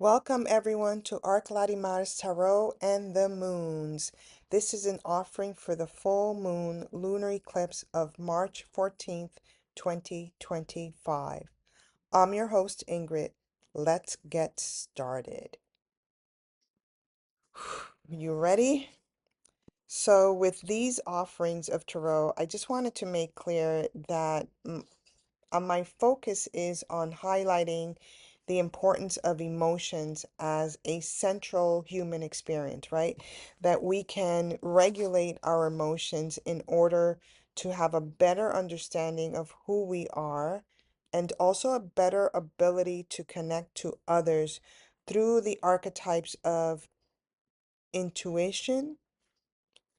Welcome everyone to Larimar's Tarot and the Moons. This is an offering for the full moon lunar eclipse of March 14th, 2025. I'm your host, Ingrid. Let's get started. You ready? So, with these offerings of tarot, I just wanted to make clear that my focus is on highlighting the importance of emotions as a central human experience, right? That we can regulate our emotions in order to have a better understanding of who we are and also a better ability to connect to others through the archetypes of intuition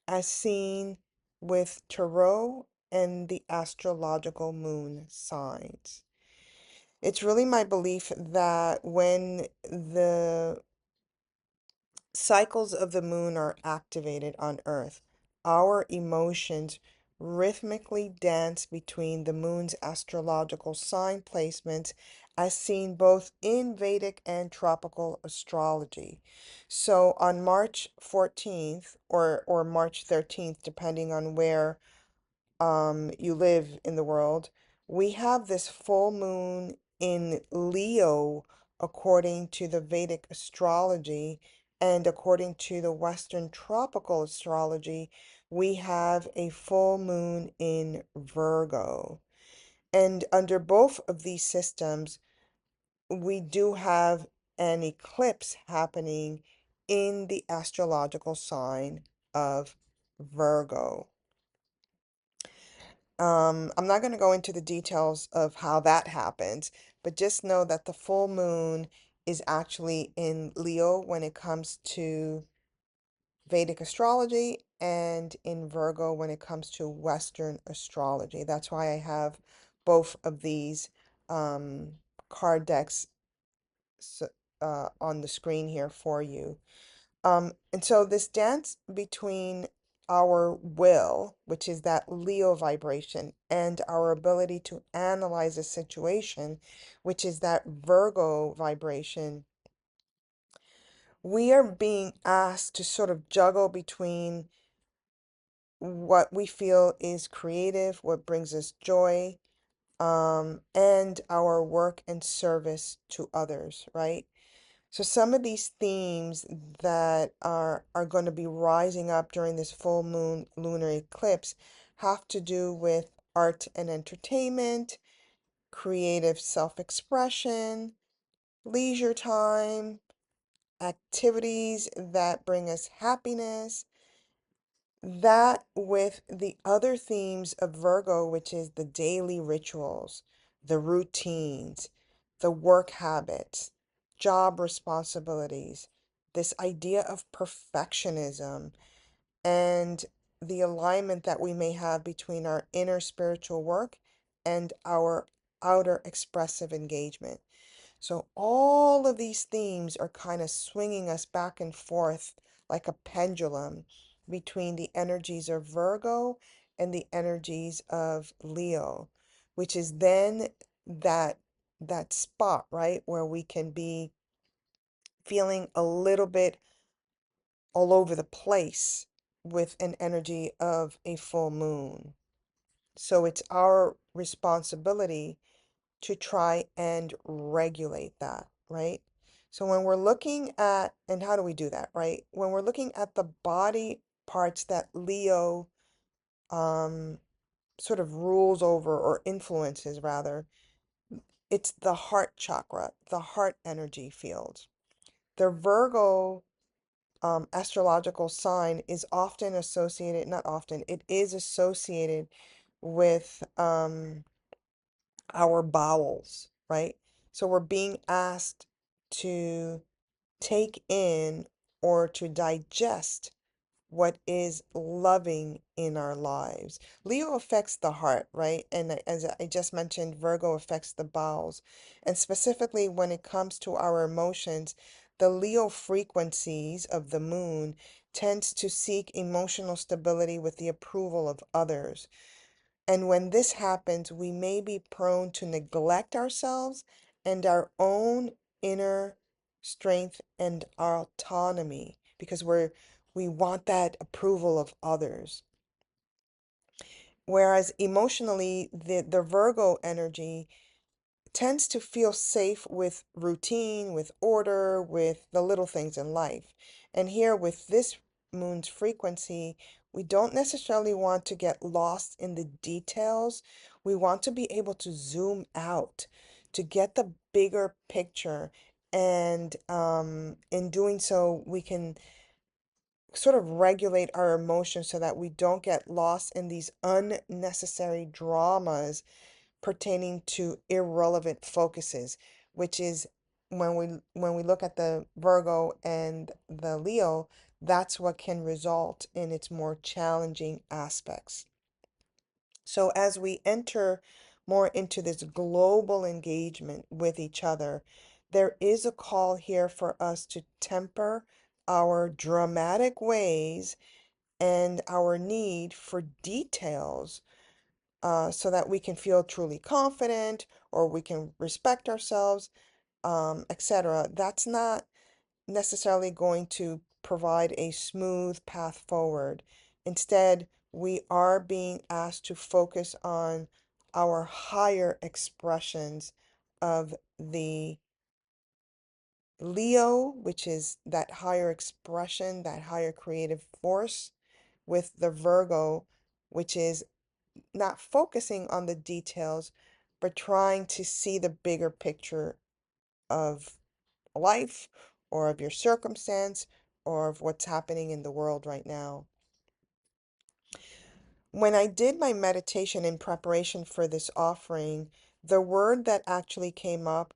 as seen with tarot and the astrological moon signs. It's really my belief that when the cycles of the moon are activated on Earth, our emotions rhythmically dance between the moon's astrological sign placements as seen both in Vedic and tropical astrology. So on March 14th or March 13th, depending on where you live in the world, we have this full moon in Leo according to the Vedic astrology, and according to the Western tropical astrology, we have a full moon in Virgo. And under both of these systems, we do have an eclipse happening in the astrological sign of Virgo. I'm not going to go into the details of how that happens, but just know that the full moon is actually in Leo when it comes to Vedic astrology and in Virgo when it comes to Western astrology. That's why I have both of these um, card decks on the screen here for you. And so this dance between our will, which is that Leo vibration, and our ability to analyze a situation, which is that Virgo vibration, we are being asked to sort of juggle between what we feel is creative, what brings us joy, and our work and service to others, right? So some of these themes that are going to be rising up during this full moon lunar eclipse have to do with art and entertainment, creative self-expression, leisure time, activities that bring us happiness. That with the other themes of Virgo, which is the daily rituals, the routines, the work habits, job responsibilities, this idea of perfectionism, and the alignment that we may have between our inner spiritual work and our outer expressive engagement. So all of these themes are kind of swinging us back and forth like a pendulum between the energies of Virgo and the energies of Leo, which is then that that spot, right, where we can be feeling a little bit all over the place with an energy of a full moon. So it's our responsibility to try and regulate that, right? So when we're looking at, and how do we do that, right? When we're looking at the body parts that Leo um, sort of rules over or influences, rather, it's the heart chakra, the heart energy field. The Virgo astrological sign is often associated, not often, it is associated with our bowels, right? So we're being asked to take in or to digest what is loving in our lives. Leo affects the heart, right? And as I just mentioned, Virgo affects the bowels. And specifically when it comes to our emotions, the Leo frequencies of the moon tends to seek emotional stability with the approval of others. And when this happens, we may be prone to neglect ourselves and our own inner strength, and autonomy because we want that approval of others. Whereas emotionally, the Virgo energy tends to feel safe with routine, with order, with the little things in life. And here with this moon's frequency, we don't necessarily want to get lost in the details. We want to be able to zoom out to get the bigger picture. And in doing so, we can sort of regulate our emotions so that we don't get lost in these unnecessary dramas pertaining to irrelevant focuses, which is when we look at the Virgo and the Leo, that's what can result in its more challenging aspects. So as we enter more into this global engagement with each other, there is a call here for us to temper our dramatic ways and our need for details so that we can feel truly confident or we can respect ourselves, etc. That's not necessarily going to provide a smooth path forward. Instead, we are being asked to focus on our higher expressions of the Leo, which is that higher expression, that higher creative force, with the Virgo, which is not focusing on the details, but trying to see the bigger picture of life or of your circumstance or of what's happening in the world right now. When I did my meditation in preparation for this offering, the word that actually came up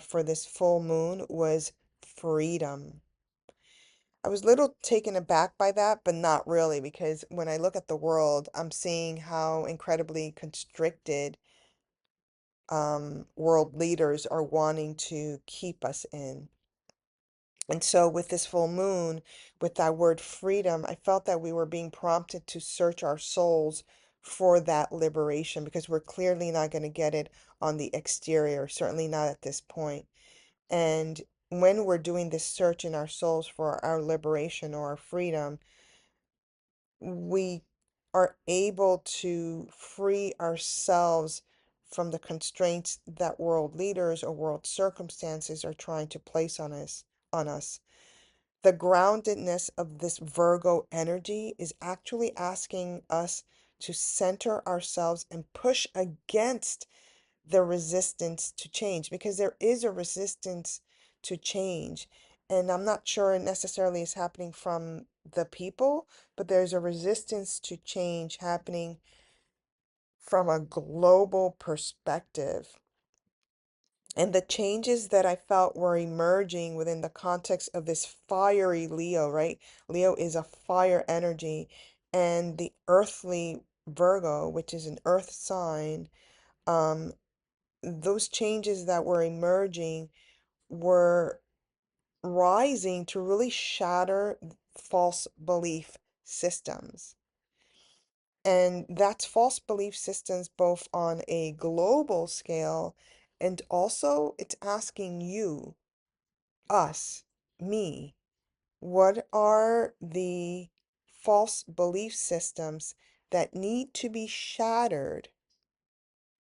for this full moon was freedom. I was a little taken aback by that, but not really, because when I look at the world, I'm seeing how incredibly constricted world leaders are wanting to keep us in. And so, with this full moon, with that word freedom, I felt that we were being prompted to search our souls for that liberation because we're clearly not going to get it on the exterior, certainly not at this point. And when we're doing this search in our souls for our liberation or our freedom, we are able to free ourselves from the constraints that world leaders or world circumstances are trying to place on us. The groundedness of this Virgo energy is actually asking us to center ourselves and push against the resistance to change because there is a resistance to change. And I'm not sure it necessarily is happening from the people, but there's a resistance to change happening from a global perspective. And the changes that I felt were emerging within the context of this fiery Leo, right? Leo is a fire energy, and the earthly Virgo, which is an earth sign, um, those changes that were emerging were rising to really shatter false belief systems. And that's false belief systems both on a global scale and also it's asking you, us, me, what are the false belief systems that need to be shattered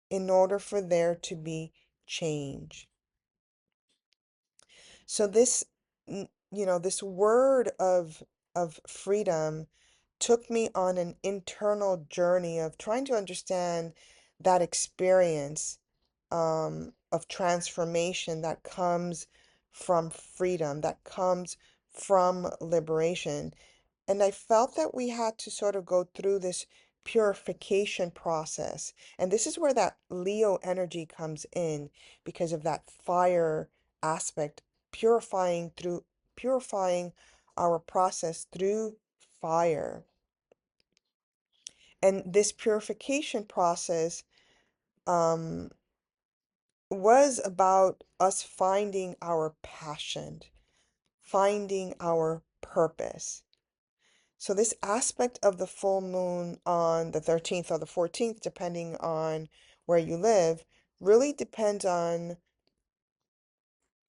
in order for there to be change? So this, this word of freedom took me on an internal journey of trying to understand that experience of transformation that comes from freedom, that comes from liberation. And I felt that we had to sort of go through this purification process. And this is where that Leo energy comes in because of that fire aspect, purifying our process through fire. And this purification process um, was about us finding our passion, finding our purpose. So this aspect of the full moon on the 13th or the 14th, depending on where you live, really depends on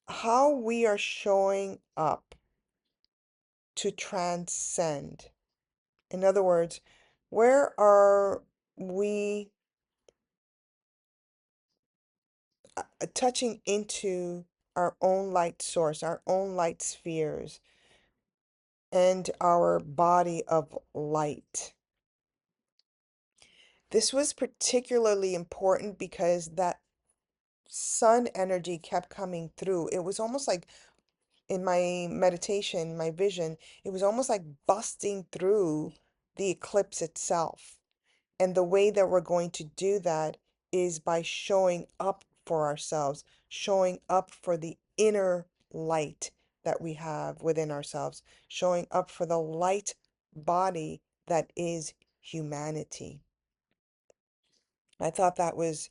how we are showing up to transcend. In other words, where are we touching into our own light source, our own light spheres, and our body of light? This was particularly important because that sun energy kept coming through. It was almost like in my meditation, my vision, it was almost like busting through the eclipse itself. And the way that we're going to do that is by showing up for ourselves, showing up for the inner light that we have within ourselves, showing up for the light body that is humanity. I thought that was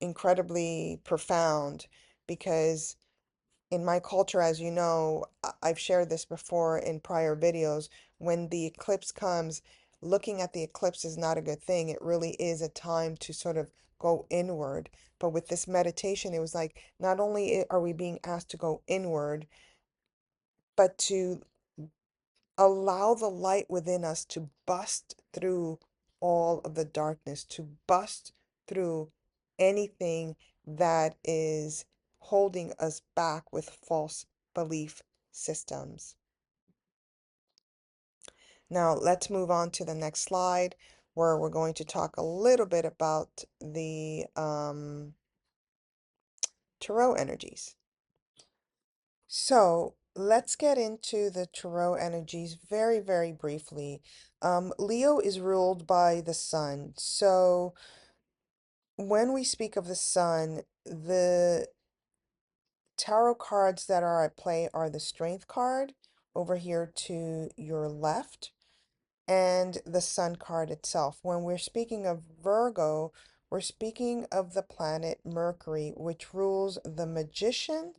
incredibly profound because in my culture, as you know, I've shared this before in prior videos, when the eclipse comes, looking at the eclipse is not a good thing. It really is a time to sort of go inward. But with this meditation, it was like not only are we being asked to go inward, but to allow the light within us to bust through all of the darkness, to bust through anything that is holding us back with false belief systems. Now, let's move on to the next slide where we're going to talk a little bit about the tarot energies. So let's get into the tarot energies very, very briefly. Leo is ruled by the sun. So when we speak of the sun, the tarot cards that are at play are the Strength card over here to your left and the Sun card itself. When we're speaking of Virgo, we're speaking of the planet Mercury, which rules the Magician,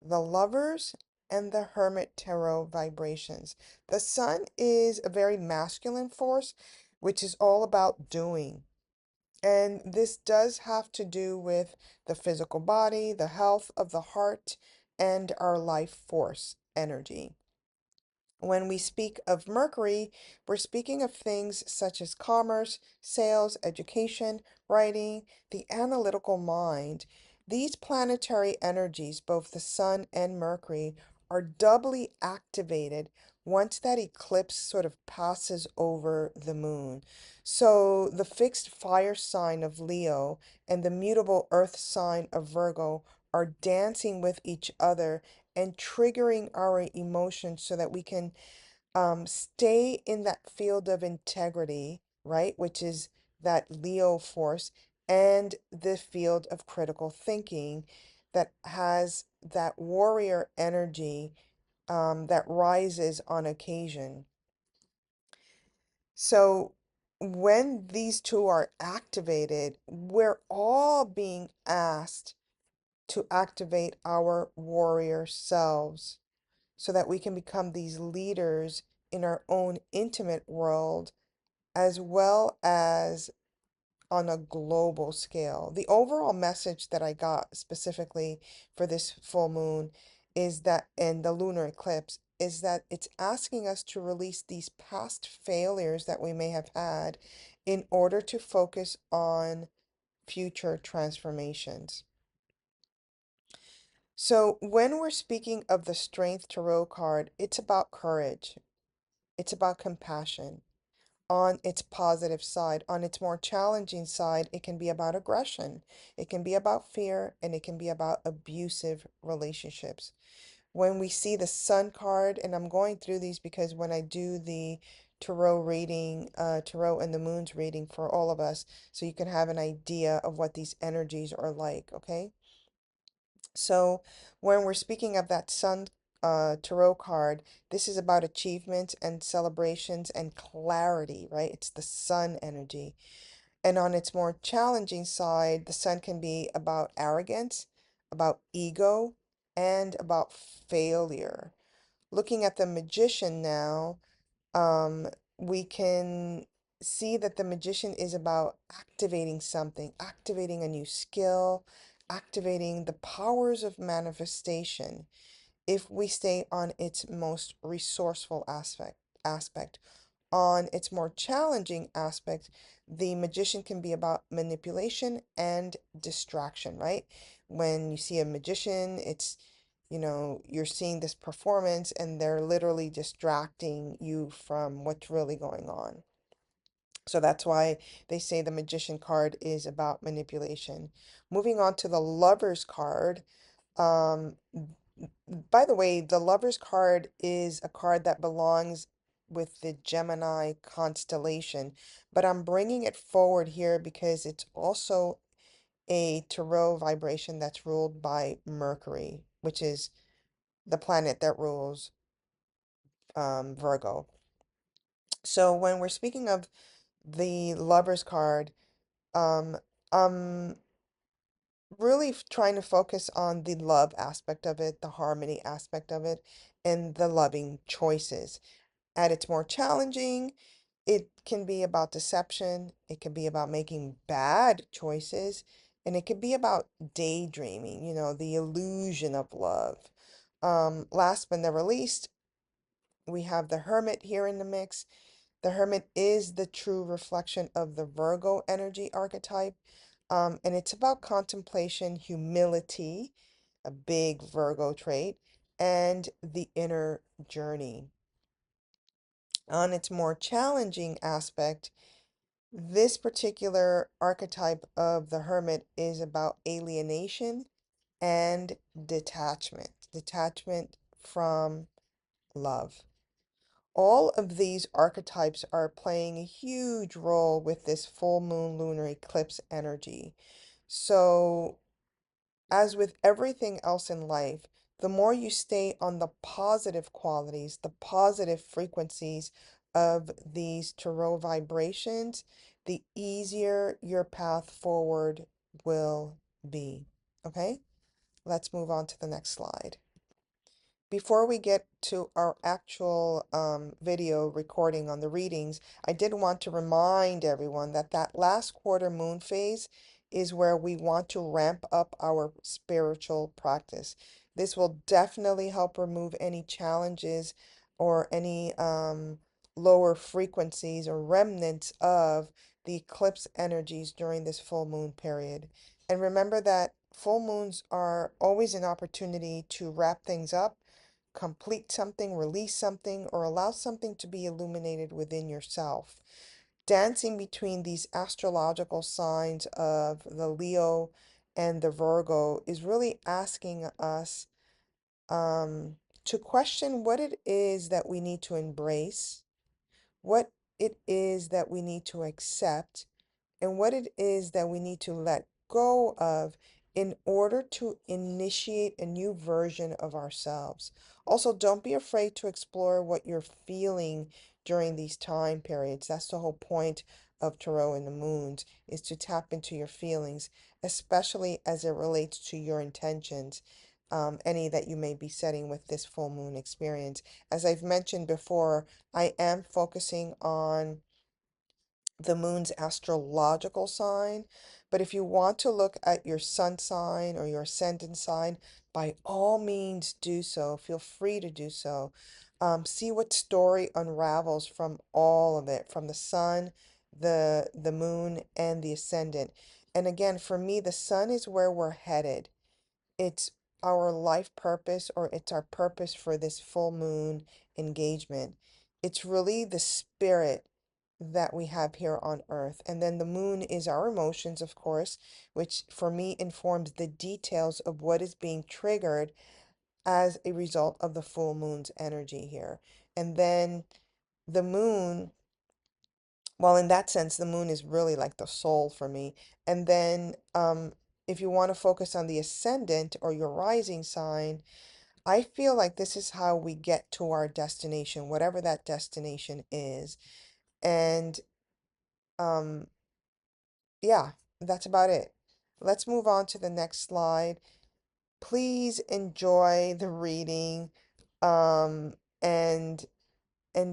the Lovers, and the Hermit tarot vibrations. The Sun is a very masculine force, which is all about doing. And this does have to do with the physical body, the health of the heart, and our life force energy. When we speak of Mercury, we're speaking of things such as commerce, sales, education, writing, the analytical mind. These planetary energies, both the Sun and Mercury, are doubly activated once that eclipse sort of passes over the moon. So the fixed fire sign of Leo and the mutable earth sign of Virgo are dancing with each other and triggering our emotions so that we can stay in that field of integrity, right? Which is that Leo force, and the field of critical thinking that has that warrior energy that rises on occasion. So when these two are activated, we're all being asked to activate our warrior selves so that we can become these leaders in our own intimate world as well as on a global scale. The overall message that I got specifically for this full moon is that, and the lunar eclipse, is that it's asking us to release these past failures that we may have had in order to focus on future transformations. So, when we're speaking of the Strength Tarot card, it's about courage, it's about compassion on its positive side. On its more challenging side, it can be about aggression, it can be about fear, and it can be about abusive relationships. When we see the Sun card, and I'm going through these because when I do the tarot reading, tarot and the moons reading for all of us, so you can have an idea of what these energies are like, okay? So when we're speaking of that Sun tarot card, this is about achievements and celebrations and clarity, right? It's the Sun energy. And on its more challenging side, the Sun can be about arrogance, about ego, and about failure. Looking at the Magician now, um, we can see that the Magician is about activating something, activating a new skill, activating the powers of manifestation if we stay on its most resourceful aspect. On its more challenging aspect, the magician can be about manipulation and distraction, right? When you see a magician, it's, you're seeing this performance and they're literally distracting you from what's really going on. So that's why they say the magician card is about manipulation. Moving on to the lover's card. Um, by the way, the Lover's card is a card that belongs with the Gemini constellation, but I'm bringing it forward here because it's also a tarot vibration that's ruled by Mercury, which is the planet that rules Virgo. So when we're speaking of the Lover's card, um, I'm really trying to focus on the love aspect of it, the harmony aspect of it, and the loving choices. At its more challenging, it can be about deception, it can be about making bad choices, and it can be about daydreaming, the illusion of love. Last but not least, we have the Hermit here in the mix. The Hermit is the true reflection of the Virgo energy archetype, and it's about contemplation, humility, a big Virgo trait, and the inner journey. On its more challenging aspect, this particular archetype of the Hermit is about alienation and detachment from love. All of these archetypes are playing a huge role with this full moon lunar eclipse energy. So, as with everything else in life, the more you stay on the positive qualities, the positive frequencies of these tarot vibrations, the easier your path forward will be. Okay, let's move on to the next slide. Before we get to our actual video recording on the readings, I did want to remind everyone that that last quarter moon phase is where we want to ramp up our spiritual practice. This will definitely help remove any challenges or any lower frequencies or remnants of the eclipse energies during this full moon period. And remember that full moons are always an opportunity to wrap things up, complete something, release something, or allow something to be illuminated within yourself. Dancing between these astrological signs of the Leo and the Virgo is really asking us to question what it is that we need to embrace, what it is that we need to accept, and what it is that we need to let go of in order to initiate a new version of ourselves. Also, don't be afraid to explore what you're feeling during these time periods. That's the whole point of Tarot and the Moons, is to tap into your feelings, especially as it relates to your intentions, any that you may be setting with this full moon experience. As I've mentioned before, I am focusing on the moon's astrological sign. But if you want to look at your sun sign or your ascendant sign, by all means do so. Feel free to do so. See what story unravels from all of it, from the sun, the moon, and the ascendant. And again, for me, the sun is where we're headed. It's our life purpose, or it's our purpose for this full moon engagement. It's really the spirit that we have here on earth. And then the moon is our emotions, of course, which for me informs the details of what is being triggered as a result of the full moon's energy here. And then the moon, well, in that sense, the moon is really like the soul for me. And then if you want to focus on the ascendant or your rising sign, I feel like this is how we get to our destination, whatever that destination is. And um, yeah, that's about it. Let's move on to the next slide. Please enjoy the reading, um, and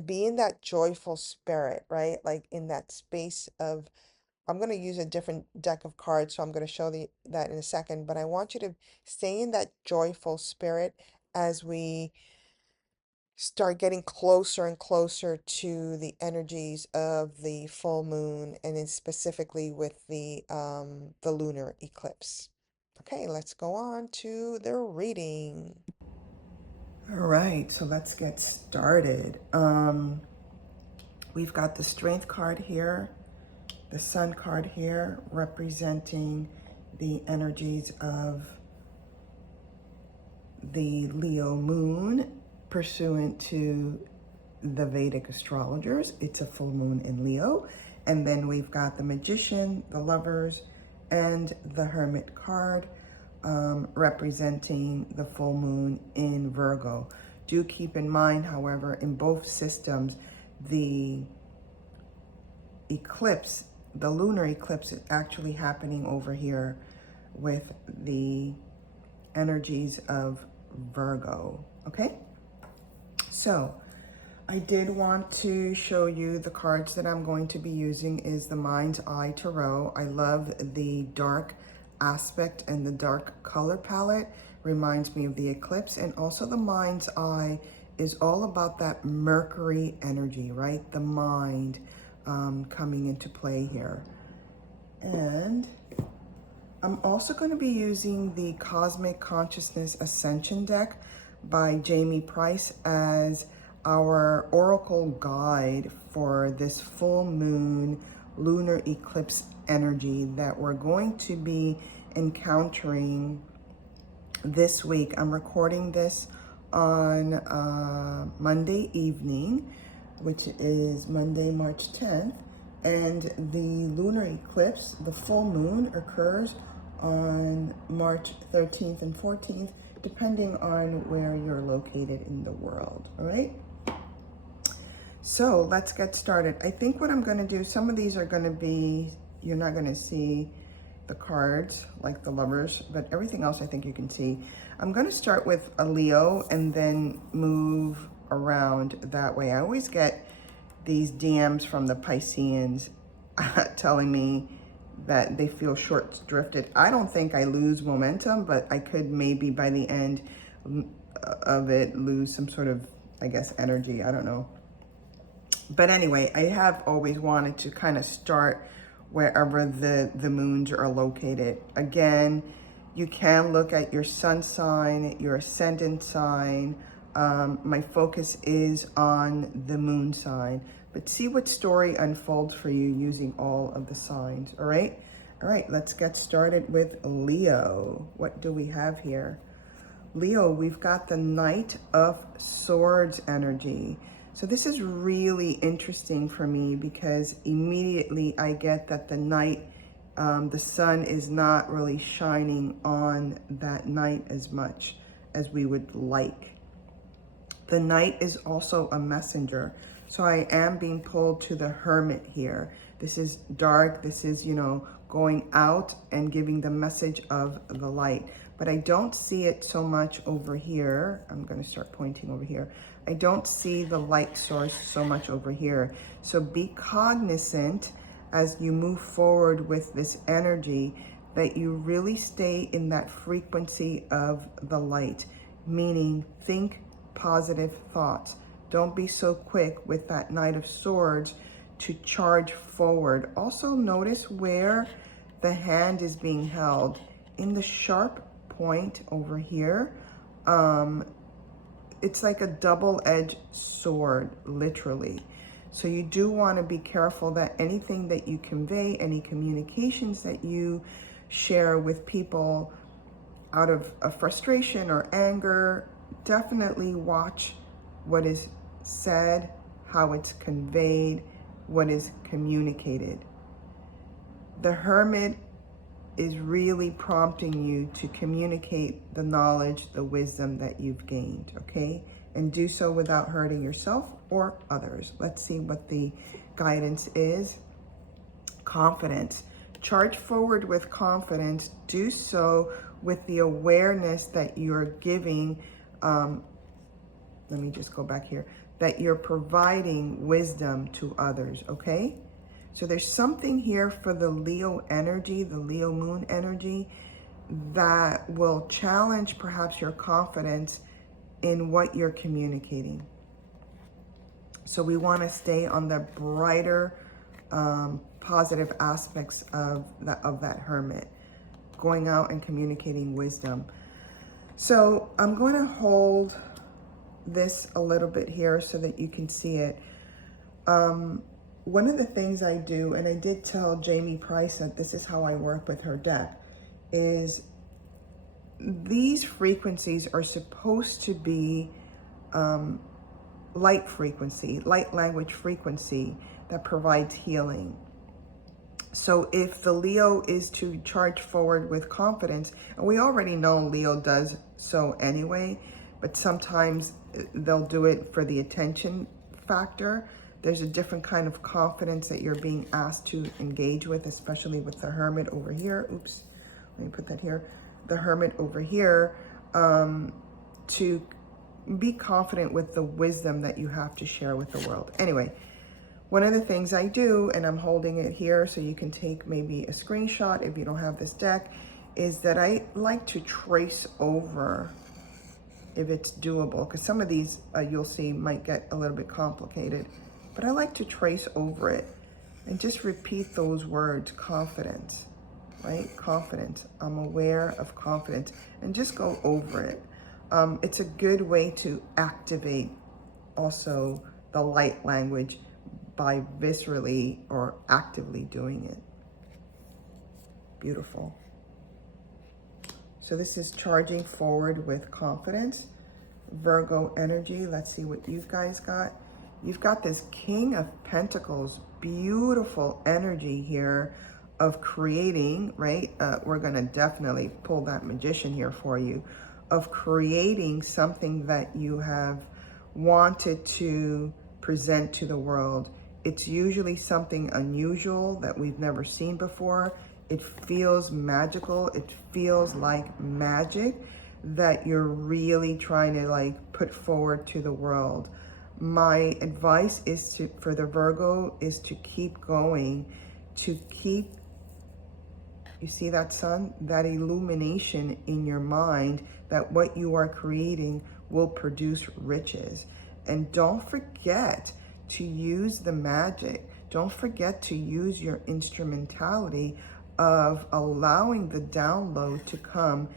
be in that joyful spirit, right? Like in that space of I'm going to use a different deck of cards, so I'm going to show that in a second, but I want you to stay in that joyful spirit as we start getting closer and closer to the energies of the full moon, and then specifically with the lunar eclipse. Okay, let's go on to the reading. All right, so let's get started. We've got the Strength card here, the Sun card here, representing the energies of the Leo moon pursuant to the Vedic astrologers. It's a full moon in Leo. And then we've got the Magician, the Lovers, and the Hermit card representing the full moon in Virgo. Do keep in mind, however, in both systems, the eclipse, the lunar eclipse, is actually happening over here with the energies of Virgo. Okay, so I did want to show you the cards that I'm going to be using is the Mind's Eye Tarot. I love the dark aspect and the dark color palette. Reminds me of the eclipse. And also the Mind's Eye is all about that Mercury energy, right? The mind coming into play here. And I'm also going to be using the Cosmic Consciousness Ascension deck by Jamie Price as our oracle guide for this full moon lunar eclipse energy that we're going to be encountering this week. I'm recording this on Monday evening, which is Monday, March 10th. And the lunar eclipse, the full moon, occurs on March 13th and 14th, depending on where you're located in the world, all right? So let's get started. I think what I'm going to do, some of these are going to be, you're not going to see the cards like the Lovers, but everything else I think you can see. I'm going to start with a Leo and then move around that way. I always get these DMs from the Pisceans telling me that they feel short-drifted. I don't think I lose momentum, but I could maybe by the end of it lose some sort of, I guess, energy. I don't know. But anyway, I have always wanted to kind of start wherever the moons are located. Again, you can look at your sun sign, your ascendant sign. My focus is on the moon sign, but see what story unfolds for you using all of the signs, all right? All right, let's get started with Leo. What do we have here? Leo, we've got the Knight of Swords energy. So this is really interesting for me because immediately I get that the Knight, the sun is not really shining on that Knight as much as we would like. The Knight is also a messenger. So I am being pulled to the Hermit here. This is dark. This is, you know, going out and giving the message of the light. But I don't see it so much over here. I'm going to start pointing over here. I don't see the light source so much over here. So be cognizant as you move forward with this energy that you really stay in that frequency of the light, meaning think positive thoughts. Don't be so quick with that Knight of Swords to charge forward. Also notice where the hand is being held. In the sharp point over here, it's like a double-edged sword, literally. So you do want to be careful that anything that you convey, any communications that you share with people out of a frustration or anger, definitely watch what is said, how it's conveyed, what is communicated. The Hermit is really prompting you to communicate the knowledge, the wisdom that you've gained, okay? And do so without hurting yourself or others. Let's see what the guidance is. Confidence. Charge forward with confidence. Do so with the awareness that you're giving, let me just go back here, that you're providing wisdom to others, okay? So there's something here for the Leo energy, the Leo moon energy, that will challenge perhaps your confidence in what you're communicating. So we want to stay on the brighter, positive aspects of that hermit, going out and communicating wisdom. So I'm going to hold this a little bit here so that you can see it. One of the things I do, and I did tell Jamie Price that this is how I work with her deck, is these frequencies are supposed to be light frequency, light language frequency that provides healing. So if the Leo is to charge forward with confidence, and we already know Leo does so anyway, but sometimes they'll do it for the attention factor. There's a different kind of confidence that you're being asked to engage with, especially with the hermit over here. Oops, let me put that here. The hermit over here, to be confident with the wisdom that you have to share with the world. Anyway, one of the things I do, and I'm holding it here so you can take maybe a screenshot if you don't have this deck, is that I like to trace over if it's doable, because some of these you'll see might get a little bit complicated, but I like to trace over it and just repeat those words: confidence, right? Confidence. I'm aware of confidence, and just go over it. It's a good way to activate also the light language by viscerally or actively doing it. Beautiful. So this is charging forward with confidence. Virgo energy. Let's see what you guys got. You've got this King of Pentacles, beautiful energy here of creating, right? We're going to definitely pull that Magician here for you, of creating something that you have wanted to present to the world. It's usually something unusual that we've never seen before. It feels magical. It feels like magic that you're really trying to like put forward to the world. My advice is for the Virgo is to keep going, to keep, you see that sun, that illumination in your mind that what you are creating will produce riches. And don't forget to use the magic. Don't forget to use your instrumentality of allowing the download to come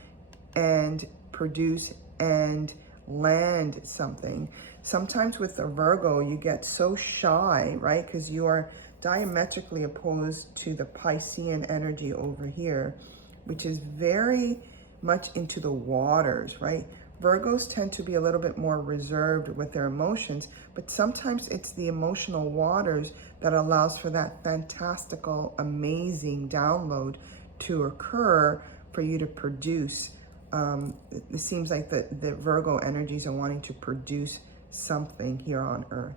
and produce and land something. Sometimes with the Virgo, you get so shy, right? Because you are diametrically opposed to the Piscean energy over here, which is very much into the waters, right? Virgos tend to be a little bit more reserved with their emotions, but sometimes it's the emotional waters that allows for that fantastical, amazing download to occur for you to produce. It seems like the Virgo energies are wanting to produce something here on Earth.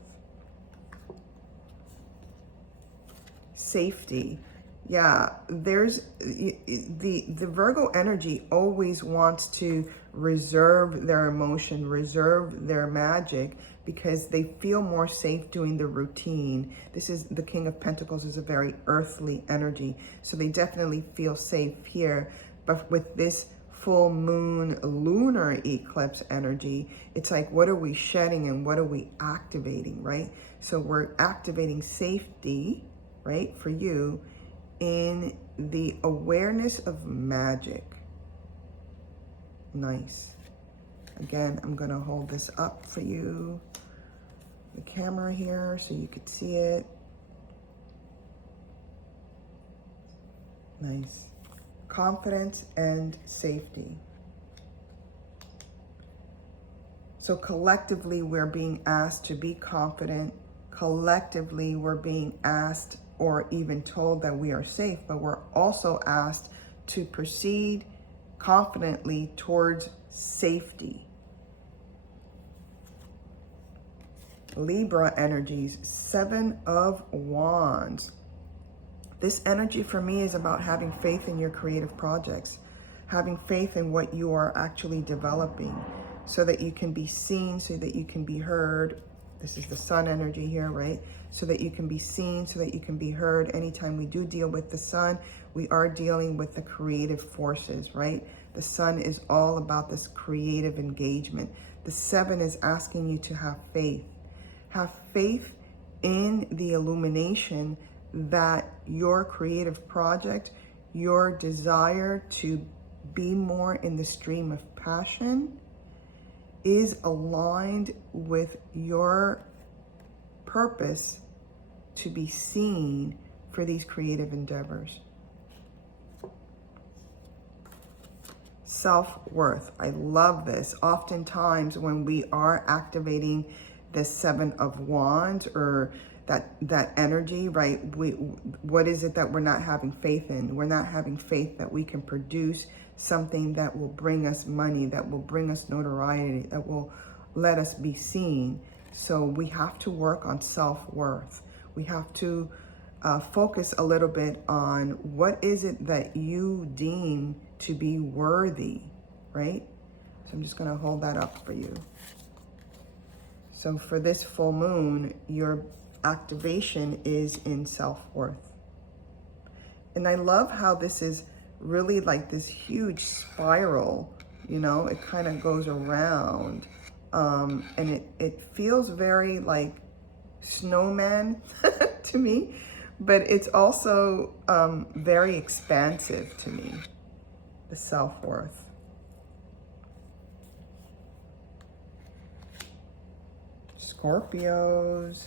Safety. Yeah, there's the Virgo energy always wants to reserve their emotion, reserve their magic, because they feel more safe doing the routine. This is the King of Pentacles, is a very earthly energy, so they definitely feel safe here. But with this full moon lunar eclipse energy, it's like, what are we shedding and what are we activating, right? So we're activating safety, right, for you, in the awareness of magic. Nice. Again, I'm going to hold this up for you, the camera here, so you could see it. Nice. Confidence and safety. So collectively, we're being asked to be confident. Collectively, we're being asked or even told that we are safe, but we're also asked to proceed confidently towards safety. Libra energies, 7 of Wands. This energy for me is about having faith in your creative projects, having faith in what you are actually developing so that you can be seen, so that you can be heard, This is the sun energy here, right? So that you can be seen, so that you can be heard. Anytime we do deal with the sun, we are dealing with the creative forces, right? The sun is all about this creative engagement. The 7 is asking you to have faith. Have faith in the illumination that your creative project, your desire to be more in the stream of passion is aligned with your purpose to be seen for these creative endeavors. Self-worth. I love this. Oftentimes when we are activating the 7 of Wands, or that energy, right? What is it that we're not having faith in? We're not having faith that we can produce something that will bring us money, that will bring us notoriety, that will let us be seen. So we have to work on self-worth. We have to focus a little bit on what is it that you deem to be worthy, right? So I'm just going to hold that up for you. So for this full moon, your activation is in self-worth. And I love how this is really like this huge spiral, you know, it kind of goes around. And it feels very like snowman to me, but it's also very expansive to me, the self-worth. Scorpios,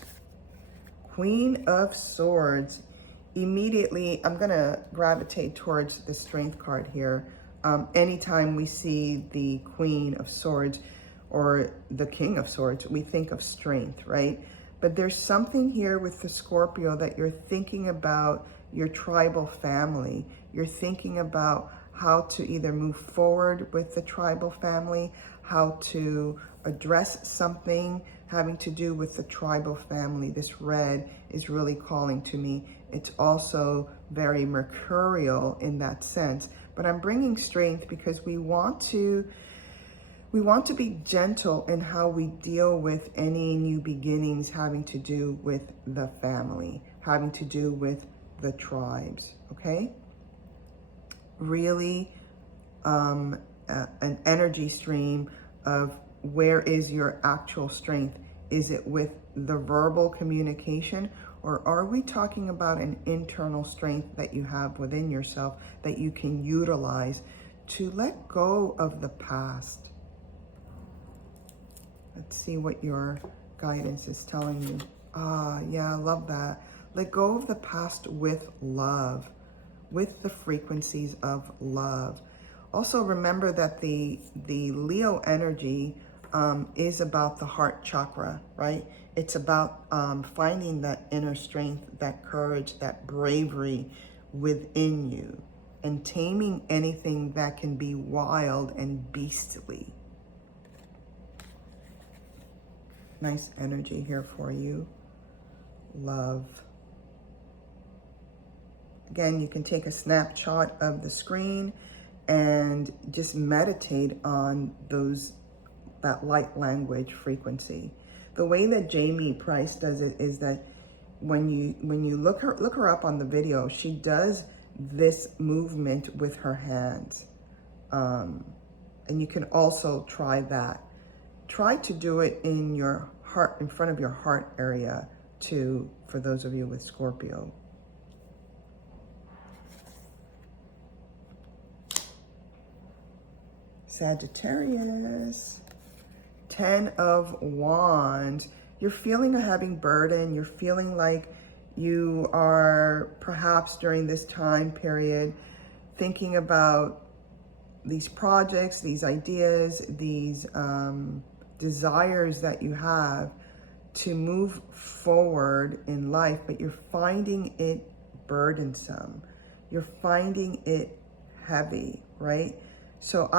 Queen of Swords. Immediately, I'm going to gravitate towards the Strength card here. Anytime we see the Queen of Swords or the King of Swords, we think of strength, right? But there's something here with the Scorpio that you're thinking about your tribal family. You're thinking about how to either move forward with the tribal family, how to address something having to do with the tribal family. This red is really calling to me. It's also very mercurial in that sense, but I'm bringing strength because we want to be gentle in how we deal with any new beginnings having to do with the family, having to do with the tribes, okay? Really an energy stream of where is your actual strength? Is it with the verbal communication, or are we talking about an internal strength that you have within yourself that you can utilize to let go of the past? Let's see what your guidance is telling you. Yeah, I love that. Let go of the past with love, with the frequencies of love. Also remember that the Leo energy is about the heart chakra, right? It's about finding that inner strength, that courage, that bravery within you, and taming anything that can be wild and beastly. Nice energy here for you. Love. Again, you can take a snapshot of the screen and just meditate on that light language frequency. The way that Jamie Price does it is that when you look her up on the video, she does this movement with her hands. And you can also try that. Try to do it in your heart, in front of your heart area too, for those of you with Scorpio. Sagittarius, 10 of Wands. You're feeling a heavy burden. You're feeling like you are perhaps during this time period thinking about these projects, these ideas, these desires that you have to move forward in life, but you're finding it burdensome. You're finding it heavy, right? So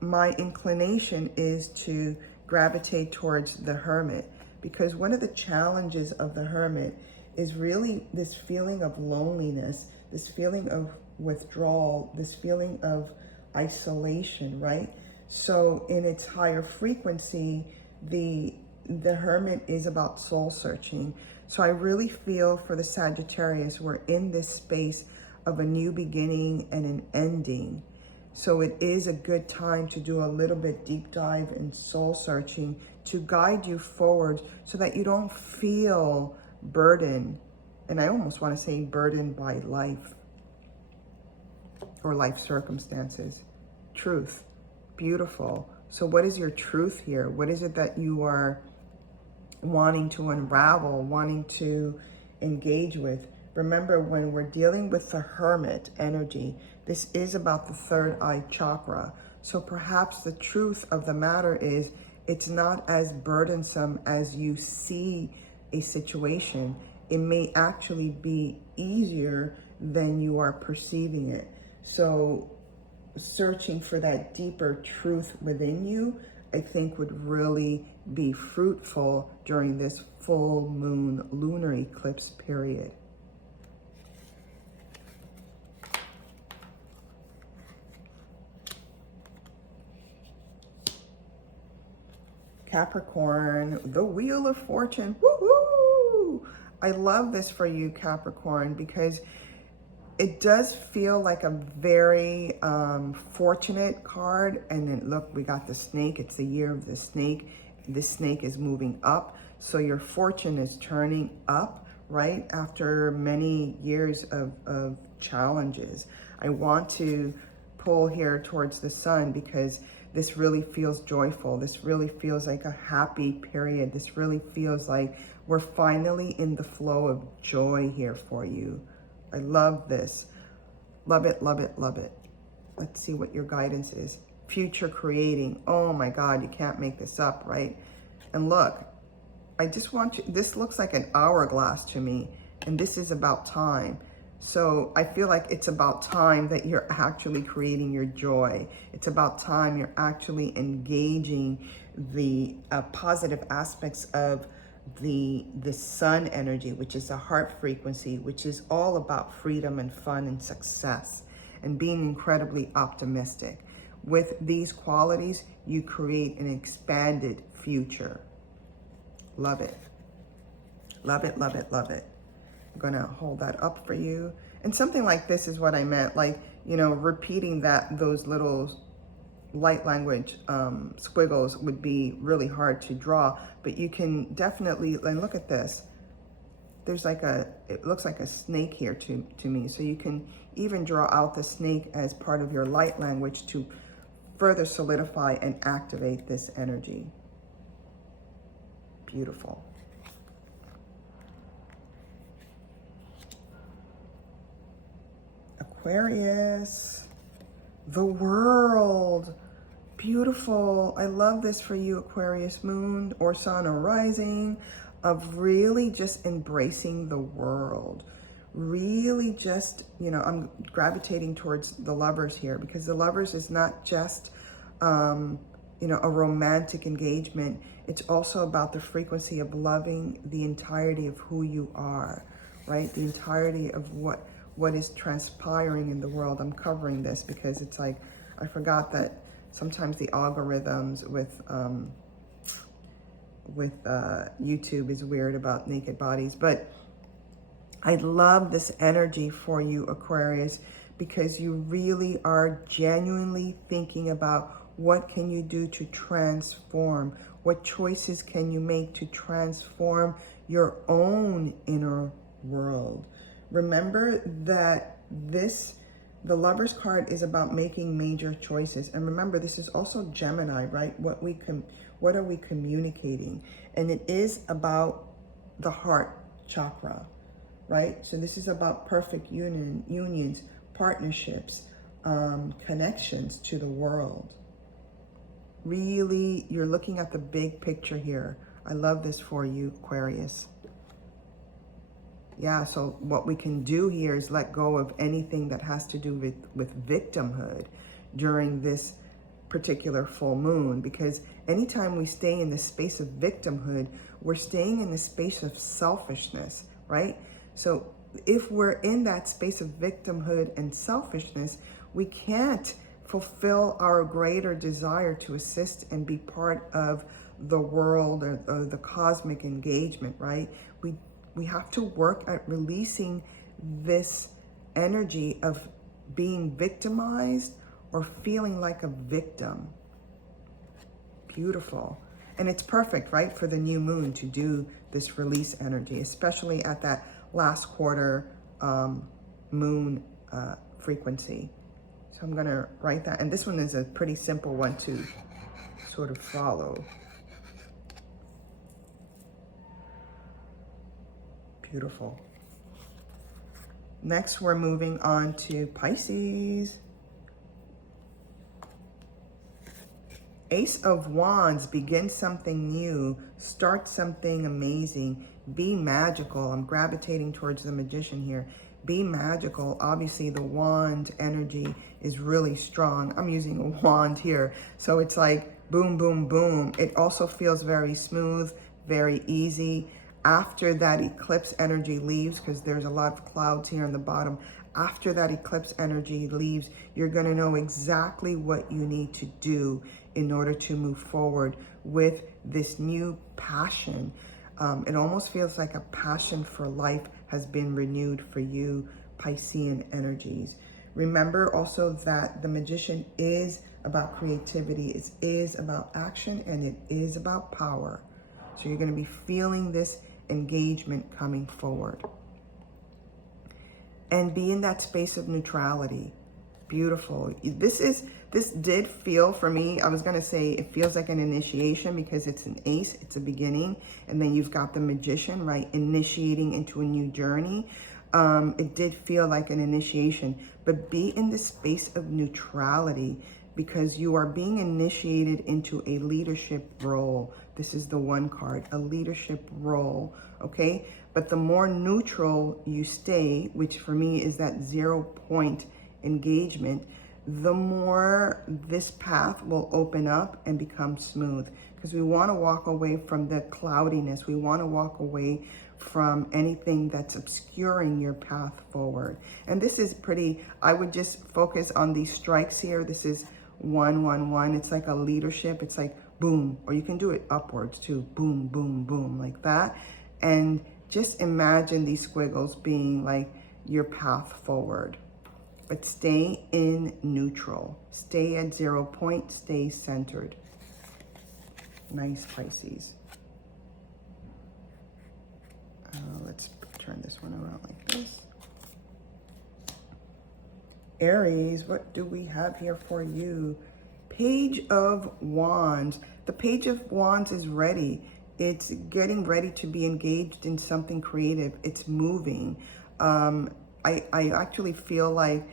my inclination is to gravitate towards the Hermit, because one of the challenges of the Hermit is really this feeling of loneliness, this feeling of withdrawal, this feeling of isolation, right? So in its higher frequency, the the Hermit is about soul searching. So I really feel for the Sagittarius, we're in this space of a new beginning and an ending. So it is a good time to do a little bit deep dive in soul searching to guide you forward so that you don't feel burdened. And I almost want to say burdened by life or life circumstances. Truth. Beautiful. So what is your truth here? What is it that you are wanting to unravel, wanting to engage with? Remember, when we're dealing with the Hermit energy, this is about the third eye chakra. So perhaps the truth of the matter is it's not as burdensome as you see a situation. It may actually be easier than you are perceiving it. So searching for that deeper truth within you, I think would really be fruitful during this full moon lunar eclipse period. Capricorn, the Wheel of Fortune. Woohoo! I love this for you, Capricorn, because it does feel like a very fortunate card. And then look, we got the snake. It's the year of the snake. This snake is moving up. So your fortune is turning up, right? After many years of challenges. I want to pull here towards the sun because this really feels joyful. This really feels like a happy period. This really feels like we're finally in the flow of joy here for you. I love this. Love it, love it, love it. Let's see what your guidance is. Future creating. Oh my God, you can't make this up, right? And look, I just want you, this looks like an hourglass to me, and this is about time. So I feel like it's about time that you're actually creating your joy. It's about time you're actually engaging the positive aspects of the sun energy, which is a heart frequency, which is all about freedom and fun and success and being incredibly optimistic. With these qualities, you create an expanded future. Love it. Love it, love it, love it. I'm gonna hold that up for you. And something like this is what I meant, like, you know, repeating those little light language squiggles would be really hard to draw, but you can definitely, and look at this. There's like it looks like a snake here to me. So you can even draw out the snake as part of your light language to further solidify and activate this energy. Beautiful. Aquarius, the world. Beautiful. I love this for you, Aquarius moon or sun or rising, of really just embracing the world. Really just, you know, I'm gravitating towards the Lovers here because the Lovers is not just, you know, a romantic engagement. It's also about the frequency of loving the entirety of who you are, right? The entirety of what is transpiring in the world. I'm covering this because it's like, I forgot that sometimes the algorithms with YouTube is weird about naked bodies, but I love this energy for you, Aquarius, because you really are genuinely thinking about what can you do to transform, what choices can you make to transform your own inner world. Remember that the Lovers card is about making major choices. And remember, this is also Gemini, right? What are we communicating? And it is about the heart chakra, right? So this is about perfect unions, partnerships, connections to the world. Really, you're looking at the big picture here. I love this for you, Aquarius. Yeah, so what we can do here is let go of anything that has to do with victimhood during this particular full moon, because anytime we stay in the space of victimhood, we're staying in the space of selfishness, right? So if we're in that space of victimhood and selfishness, we can't fulfill our greater desire to assist and be part of the world or the cosmic engagement, right? We have to work at releasing this energy of being victimized or feeling like a victim. Beautiful. And it's perfect, right, for the new moon to do this release energy, especially at that last quarter moon frequency. So I'm going to write that. And this one is a pretty simple one to sort of follow. Beautiful. Next, we're moving on to Pisces. Ace of Wands, begin something new, start something amazing, be magical. I'm gravitating towards the Magician here. Be magical. Obviously, the wand energy is really strong. I'm using a wand here. So it's like boom, boom, boom. It also feels very smooth, very easy. After that eclipse energy leaves, because there's a lot of clouds here on the bottom, after that eclipse energy leaves, you're going to know exactly what you need to do in order to move forward with this new passion. It almost feels like a passion for life has been renewed for you, Piscean energies. Remember also that the Magician is about creativity, it is about action, and it is about power. So you're going to be feeling this engagement coming forward. And be in that space of neutrality. Beautiful. This did feel for me, I was going to say it feels like an initiation because it's an ace, it's a beginning. And then you've got the Magician, right? Initiating into a new journey. It did feel like an initiation, but be in the space of neutrality because you are being initiated into a leadership role. This is the one card, a leadership role, okay? But the more neutral you stay, which for me is that 0 point engagement, the more this path will open up and become smooth. Because we want to walk away from the cloudiness. We want to walk away from anything that's obscuring your path forward. And this is pretty, I would just focus on these strikes here. This is 1, 1, 1. It's like a leadership. It's like boom, or you can do it upwards too. Boom, boom, boom, like that. And just imagine these squiggles being like your path forward. But stay in neutral. Stay at 0 point. Stay centered. Nice, Pisces. Let's turn this one around like this. Aries, what do we have here for you? Page of Wands. The Page of Wands is ready. It's getting ready to be engaged in something creative. It's moving. I actually feel like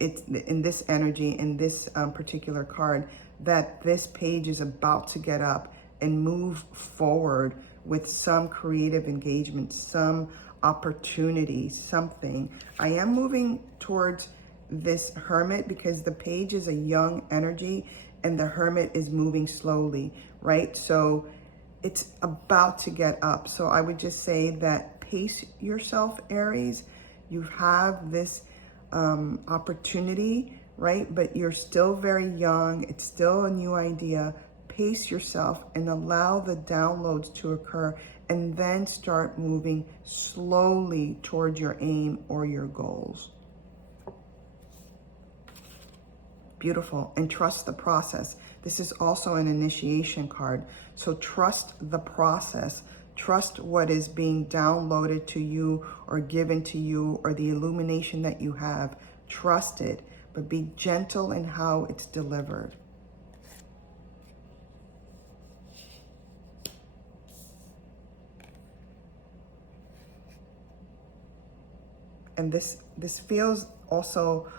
it's in this energy, in this particular card, that this page is about to get up and move forward with some creative engagement, some opportunity, something. I am moving towards this Hermit because the page is a young energy and the Hermit is moving slowly, right? So it's about to get up. So I would just say that pace yourself, Aries. You have this opportunity, right? But you're still very young. It's still a new idea. Pace yourself and allow the downloads to occur and then start moving slowly towards your aim or your goals. Beautiful. And trust the process. This is also an initiation card. So trust the process. Trust what is being downloaded to you or given to you or the illumination that you have. Trust it, but be gentle in how it's delivered. And this feels also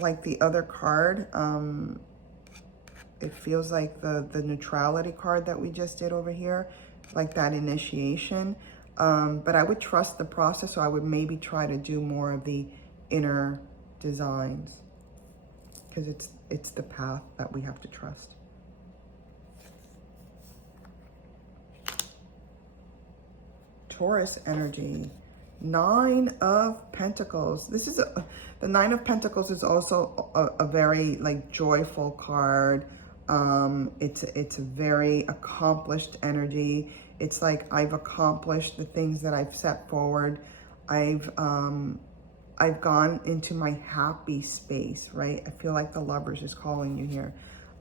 like the other card. It feels like the neutrality card that we just did over here, like that initiation. But I would trust the process, so I would maybe try to do more of the inner designs because it's the path that we have to trust. Taurus energy. 9 of Pentacles. This is the 9 of Pentacles is also a very like joyful card. It's a very accomplished energy. It's like I've accomplished the things that I've set forward. I've gone into my happy space, right? I feel like the Lovers is calling you here.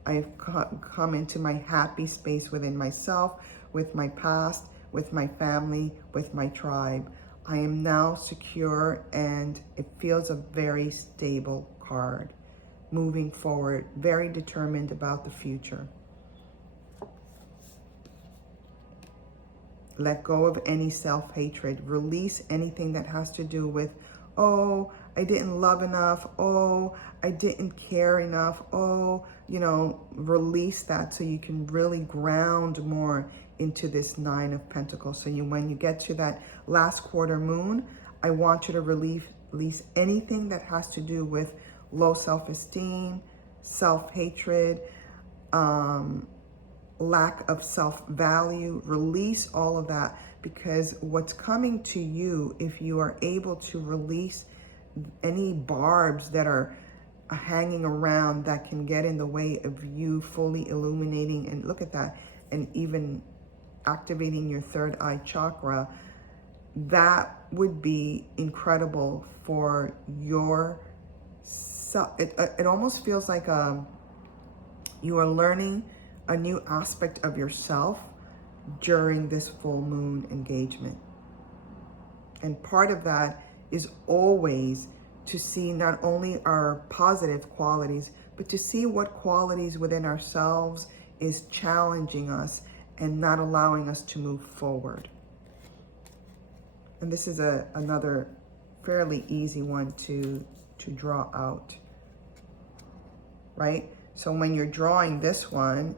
I've come into my happy space within myself, with my past, with my family, with my tribe. I am now secure, and it feels a very stable card. Moving forward, very determined about the future. Let go of any self-hatred. Release anything that has to do with, oh, I didn't love enough. Oh, I didn't care enough. Oh, you know, release that so you can really ground more into this Nine of Pentacles. So when you get to that last quarter moon, I want you to release anything that has to do with low self-esteem, self-hatred, lack of self-value. Release all of that, because what's coming to you, if you are able to release any barbs that are hanging around that can get in the way of you fully illuminating, and look at that, and even activating your third eye chakra, that would be incredible for your self. It almost feels like you are learning a new aspect of yourself during this full moon engagement. And part of that is always to see not only our positive qualities, but to see what qualities within ourselves is challenging us and not allowing us to move forward. And this is another fairly easy one to draw out, right? So when you're drawing this one,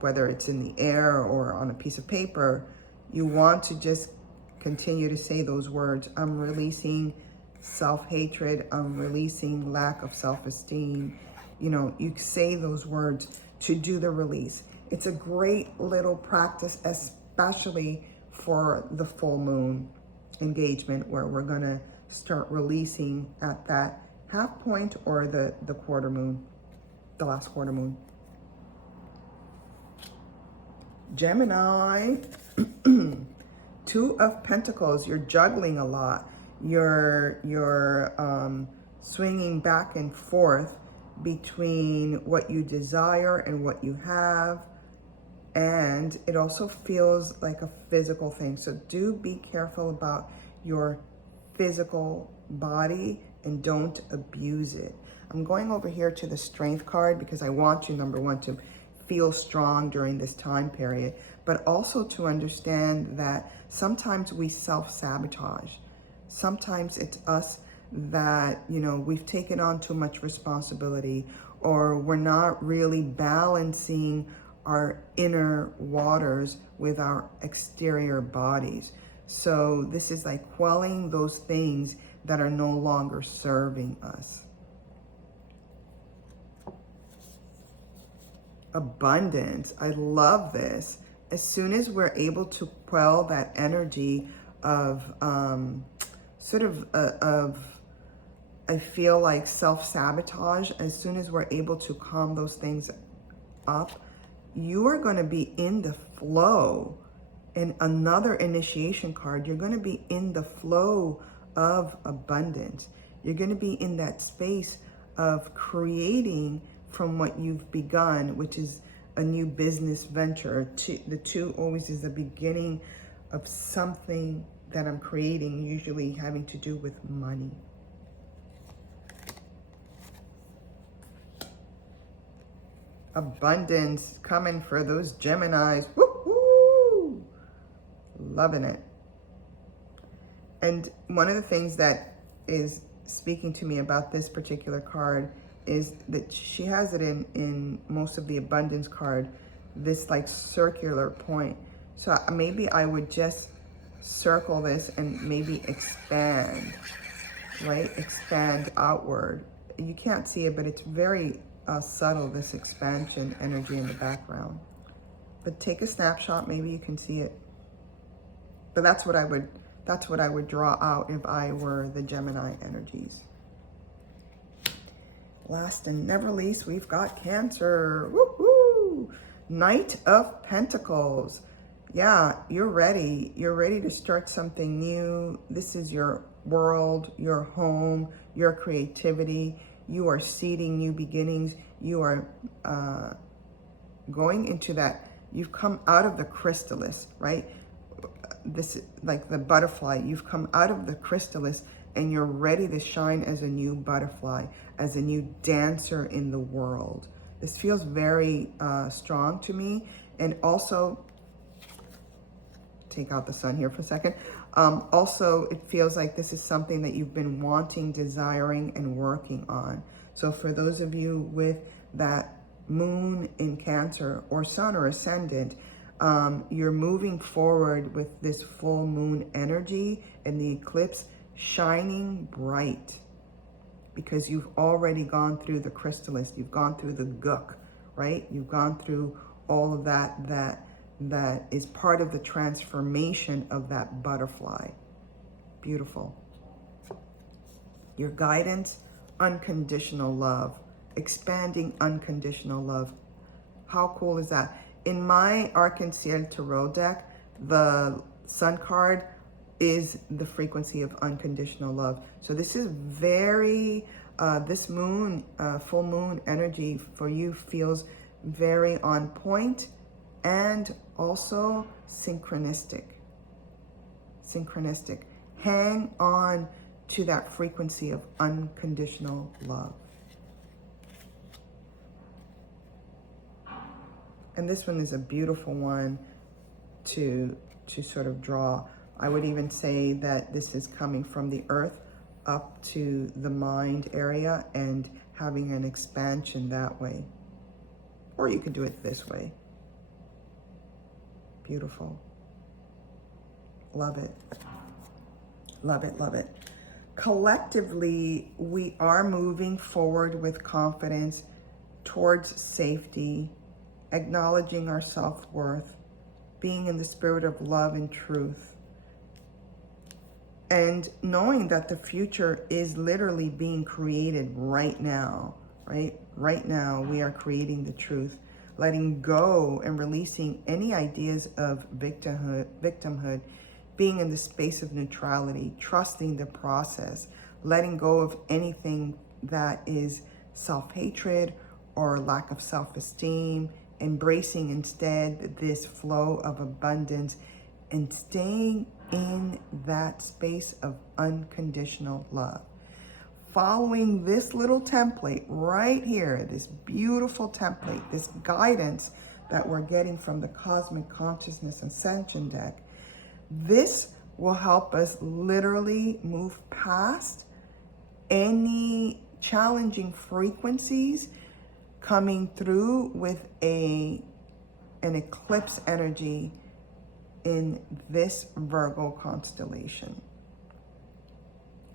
whether it's in the air or on a piece of paper, you want to just continue to say those words. I'm releasing self-hatred. I'm releasing lack of self-esteem. You know, you say those words to do the release. It's a great little practice, especially for the full moon engagement, where we're gonna start releasing at that half point or the quarter moon, the last quarter moon. Gemini, Two of Pentacles. You're juggling a lot. You're swinging back and forth between what you desire and what you have. And it also feels like a physical thing. So do be careful about your physical body and don't abuse it. I'm going over here to the Strength card because I want you, number one, to feel strong during this time period, but also to understand that sometimes we self-sabotage. Sometimes it's us that, you know, we've taken on too much responsibility, or we're not really balancing our inner waters with our exterior bodies. So this is like quelling those things that are no longer serving us. Abundance. I love this. As soon as we're able to quell that energy of I feel like self-sabotage, as soon as we're able to calm those things up, you are going to be in the flow. And another initiation card, you're going to be in the flow of abundance. You're going to be in that space of creating from what you've begun, which is a new business venture. The two always is the beginning of something that I'm creating, usually having to do with money. Abundance coming for those Geminis. Woo-hoo! Loving it. And one of the things that is speaking to me about this particular card is that she has it in most of the abundance card, this like circular point. So maybe I would just circle this and maybe expand, right? Expand outward. You can't see it, but it's very subtle, this expansion energy in the background. But take a snapshot, maybe you can see it. But that's what I would draw out if I were the Gemini energies. Last and never least, we've got Cancer. Woo-hoo! Knight of Pentacles. Yeah, you're ready. You're ready to start something new. This is your world, your home, your creativity. You are seeding new beginnings. You are going into that. You've come out of the chrysalis, right? This is like the butterfly. You've come out of the chrysalis and you're ready to shine as a new butterfly, as a new dancer in the world. This feels very strong to me. And also, take out the sun here for a second. Also, it feels like this is something that you've been wanting, desiring, and working on. So for those of you with that moon in Cancer or sun or ascendant, you're moving forward with this full moon energy and the eclipse shining bright because you've already gone through the chrysalis, you've gone through the gook, right? You've gone through all of that is part of the transformation of that butterfly. Beautiful. Your guidance, unconditional love, expanding unconditional love. How cool is that? In my Arc-en-Ciel Tarot deck, the Sun card is the frequency of unconditional love. So this is very, this moon, full moon energy for you feels very on point and also synchronistic. Synchronistic. Hang on to that frequency of unconditional love. And this one is a beautiful one to sort of draw. I would even say that this is coming from the earth up to the mind area and having an expansion that way. Or you could do it this way. Beautiful. Love it. Love it, love it. Collectively, we are moving forward with confidence towards safety, acknowledging our self-worth, being in the spirit of love and truth, and knowing that the future is literally being created right now, right? Right now, we are creating the truth, letting go and releasing any ideas of victimhood, being in the space of neutrality, trusting the process, letting go of anything that is self-hatred or lack of self-esteem, embracing instead this flow of abundance and staying in that space of unconditional love. Following this little template right here, this beautiful template, this guidance that we're getting from the Cosmic Consciousness Ascension deck, this will help us literally move past any challenging frequencies coming through with an eclipse energy in this Virgo constellation.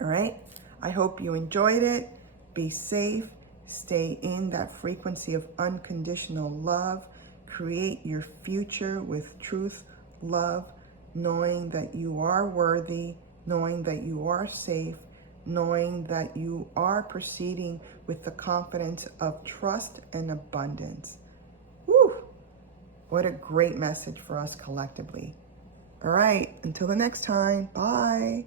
All right, I hope you enjoyed it. Be safe, stay in that frequency of unconditional love, create your future with truth, love, knowing that you are worthy, knowing that you are safe, knowing that you are proceeding with the confidence of trust and abundance. Woo! What a great message for us collectively. All right, until the next time, bye.